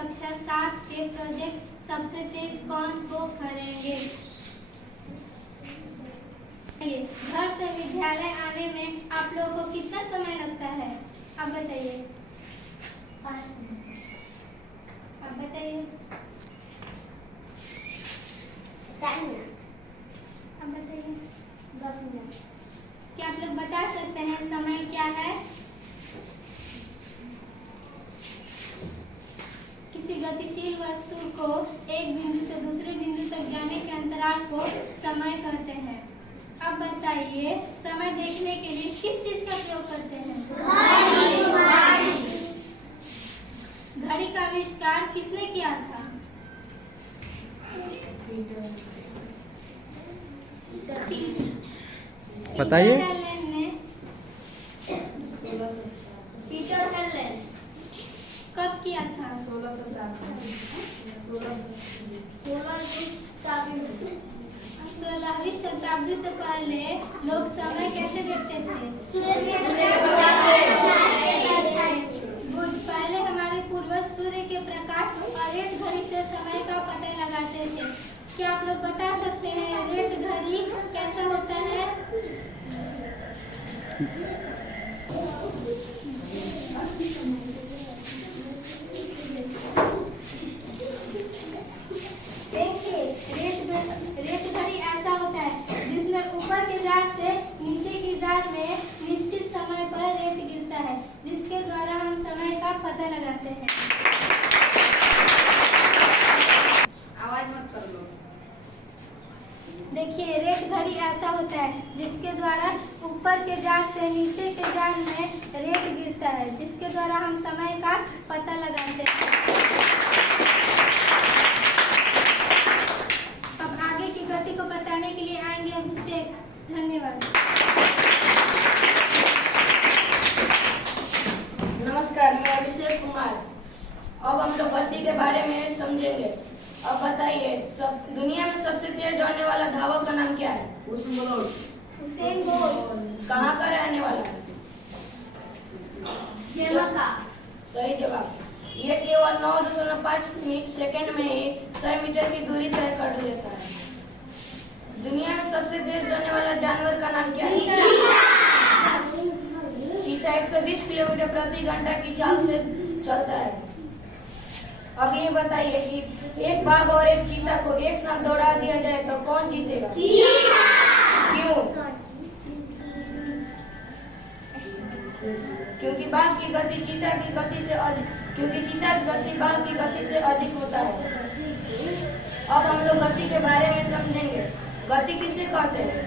कक्षा 7 के प्रोजेक्ट सबसे तेज कौन वो करेंगे। घर से विद्यालय आने में आप लोगों को कितना समय लगता है, आप बताइए। 5 मिनट। आप बताइए। 4 मिनट। आप बताइए। 10 मिनट। क्या आप लोग बता सकते हैं समय क्या है। किसी गतिशील वस्तु को एक बिंदु से दूसरे बिंदु तक जाने के अंतराल को समय कहते हैं। अब बताइए, समय देखने के लिए किस चीज का प्रयोग करते हैं। घड़ी का आविष्कार किसने किया था। बताइए। पीटर हेलेन कब किया था। 16वीं शताब्दी से पहले लोग समय कैसे देखते थे। पहले हमारे पूर्वज सूर्य के प्रकाश और रेत घड़ी से समय का पता लगाते थे। क्या आप लोग बता सकते हैं रेत घड़ी कैसा होता है। रेत घड़ी ऐसा होता है जिसमें ऊपर के जात से नीचे की जात में निश्चित समय पर रेत गिरता है, जिसके द्वारा हम समय का पता लगाते हैं। आवाज मत कर लो। देखिए, रेत घड़ी ऐसा होता है जिसके द्वारा ऊपर के जात से नीचे के जात में रेत गिरता है, जिसके द्वारा हम समय का पता लगाते हैं। गति को बताने के लिए आएंगे अभिषेक। धन्यवाद। नमस्कार, मैं अभिषेक कुमार। अब हम लोग गति के बारे में समझेंगे। अब बताइए, दुनिया में सबसे तेज दौड़ने वाला धावक का नाम क्या है। Usain Bolt. कहाँ का रहने वाला है। जमैका। सही जवाब। ये केवल 9.5 सेकंड में ही 100 मीटर की दूरी तय कर लेता है। दुनिया में सबसे तेज दौड़ने वाला जानवर का नाम क्या है। चीता 120 किलोमीटर प्रति घंटा की चाल से चलता है। अब ये बताइए कि एक बाघ और एक चीता को एक साथ दौड़ा दिया जाए तो कौन जीतेगा। क्यों। क्योंकि बाघ की गति चीता की गति से अधिक बाघ की गति से अधिक होता है। अब हम लोग गति के बारे में समझेंगे। गति किसे कहते हैं।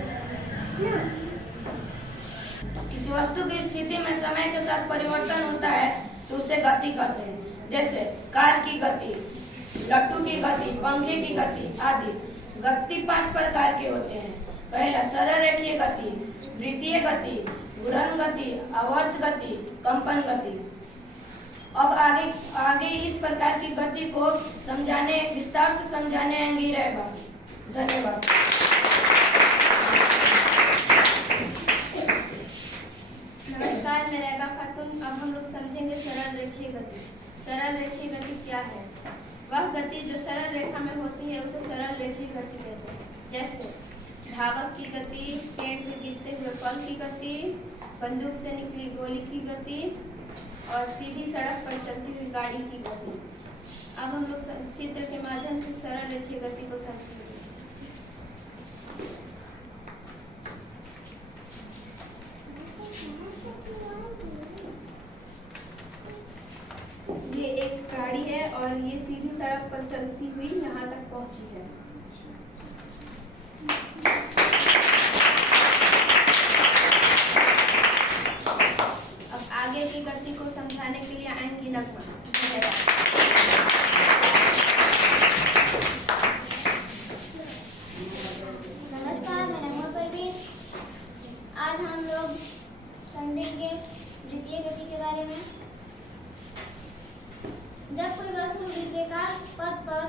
किसी वस्तु की स्थिति में समय के साथ परिवर्तन होता है तो उसे गति कहते हैं। जैसे कार की गति, लट्टू की गति, पंखे की गति आदि। गति 5 प्रकार के होते हैं। पहला सरल रेखीय गति, वृत्तीय गति, घूर्णन गति, आवर्त गति, कंपन गति। अब आगे इस प्रकार की गति को विस्तार से समझाने आएंगी रेबा। धन्यवाद। नमस्कार, मैं रेबा खातून। अब हम लोग समझेंगे सरल रेखीय गति। सरल रेखीय गति क्या है। वह गति जो सरल रेखा में होती है उसे सरल रेखीय गति कहते हैं। जैसे धावक की गति, पेड़ से गिरते हुए फल की गति, बंदूक से निकली गोली की गति और सीधी सड़क पर चलती हुई गाड़ी की गति। अब हम लोग चित्र के माध्यम से सरल रेखीय गति को समझेंगे। ये एक गाड़ी है और ये सीधी सड़क पर चलती हुई यहाँ तक पहुंची है। अब आगे की गति को समझाने के लिए आएंगी नगमा। नमस्कार, मैं नगमा परवीन। आज हम लोग समझेंगे वृत्तीय गति के बारे में। जब कोई वस्तु वृत्ताकार पथ पर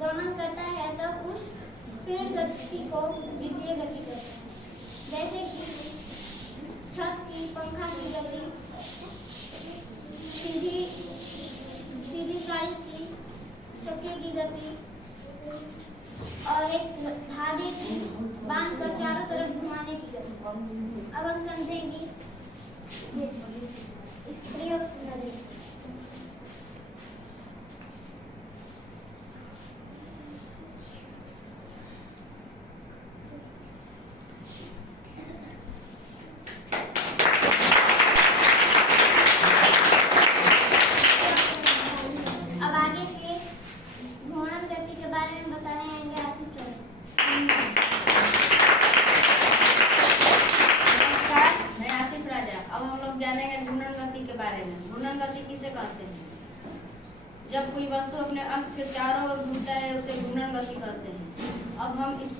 गमन करता है तब उस स्थिर गति को वृत्तीय गति कहते हैं। जैसे कि छत की, पंखा की गति सीधी खासकर चारों तरफ घुमाने की गति। अब हम समझेंगे इस प्रयोग नजरिए से। अब आगे के घूर्णन गति के बारे में बताने आएंगे आसिफ सर। नमस्कार, मैं आसिफ राजा। अब हम लोग जानेंगे घूर्णन गति के बारे में। घूर्णन गति किसे कहते हैं? जब कोई वस्तु अपने अंक के चारों ओर घूमता है उसे घूर्णन गति कहते हैं। अब हम इस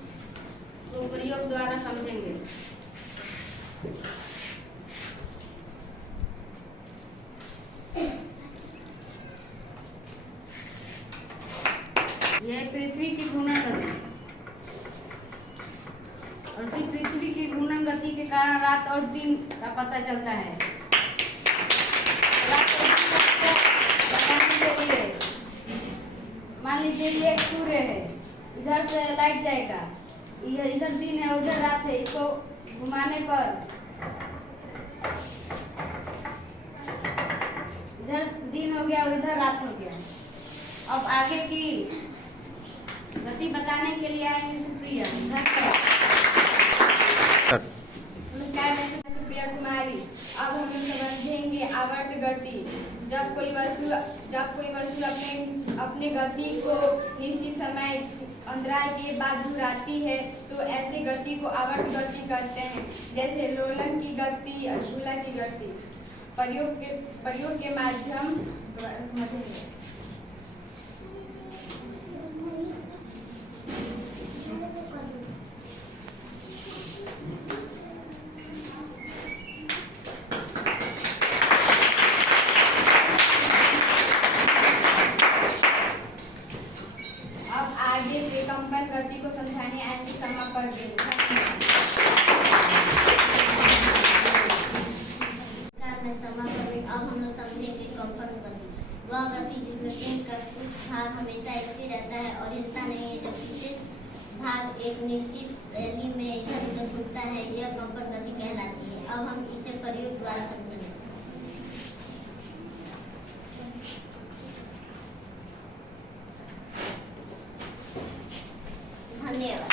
प्रयोग द्वारा समझेंगे। यह पृथ्वी की घूर्णन गति और इसी पृथ्वी की घूर्णन गति के कारण रात और दिन का पता चलता है। रात और दिन को बताने के लिए मान लीजिए ये एक सूर्य है, इधर से लाइट जाएगा, इधर दिन है उधर रात है, इसको घुमाने पर इधर दिन हो गया और इधर रात हो गया। अब आगे की गति बताने के लिए आएंगे सुप्रिया। धन्यवाद। नमस्कार, मैं सुप्रिया कुमारी। अब हम समझेंगे आवर्त गति। जब कोई वस्तु अपने गति को निश्चित समय अंतराल के बाद दोहराती है तो ऐसे गति को आवर्त गति कहते हैं। जैसे लोलन की गति, झूला की गति। प्रयोग के माध्यम द्वारा समझेंगे। अब आगे कंपन गति को समझाने आएंगे समा पर में समा करने। अब हम लोग समझेंगे कंपन गति। वह गति जिसमें पिंड का कुछ भाग हमेशा स्थिर रहता है और हिलता नहीं है, जब विशेष भाग एक निश्चित शैली में इधर उधर घूमता है, यह कंपन गति कहलाती है। अब हम इसे प्रयोग द्वारा समझेंगे। धन्यवाद।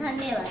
धन्यवाद।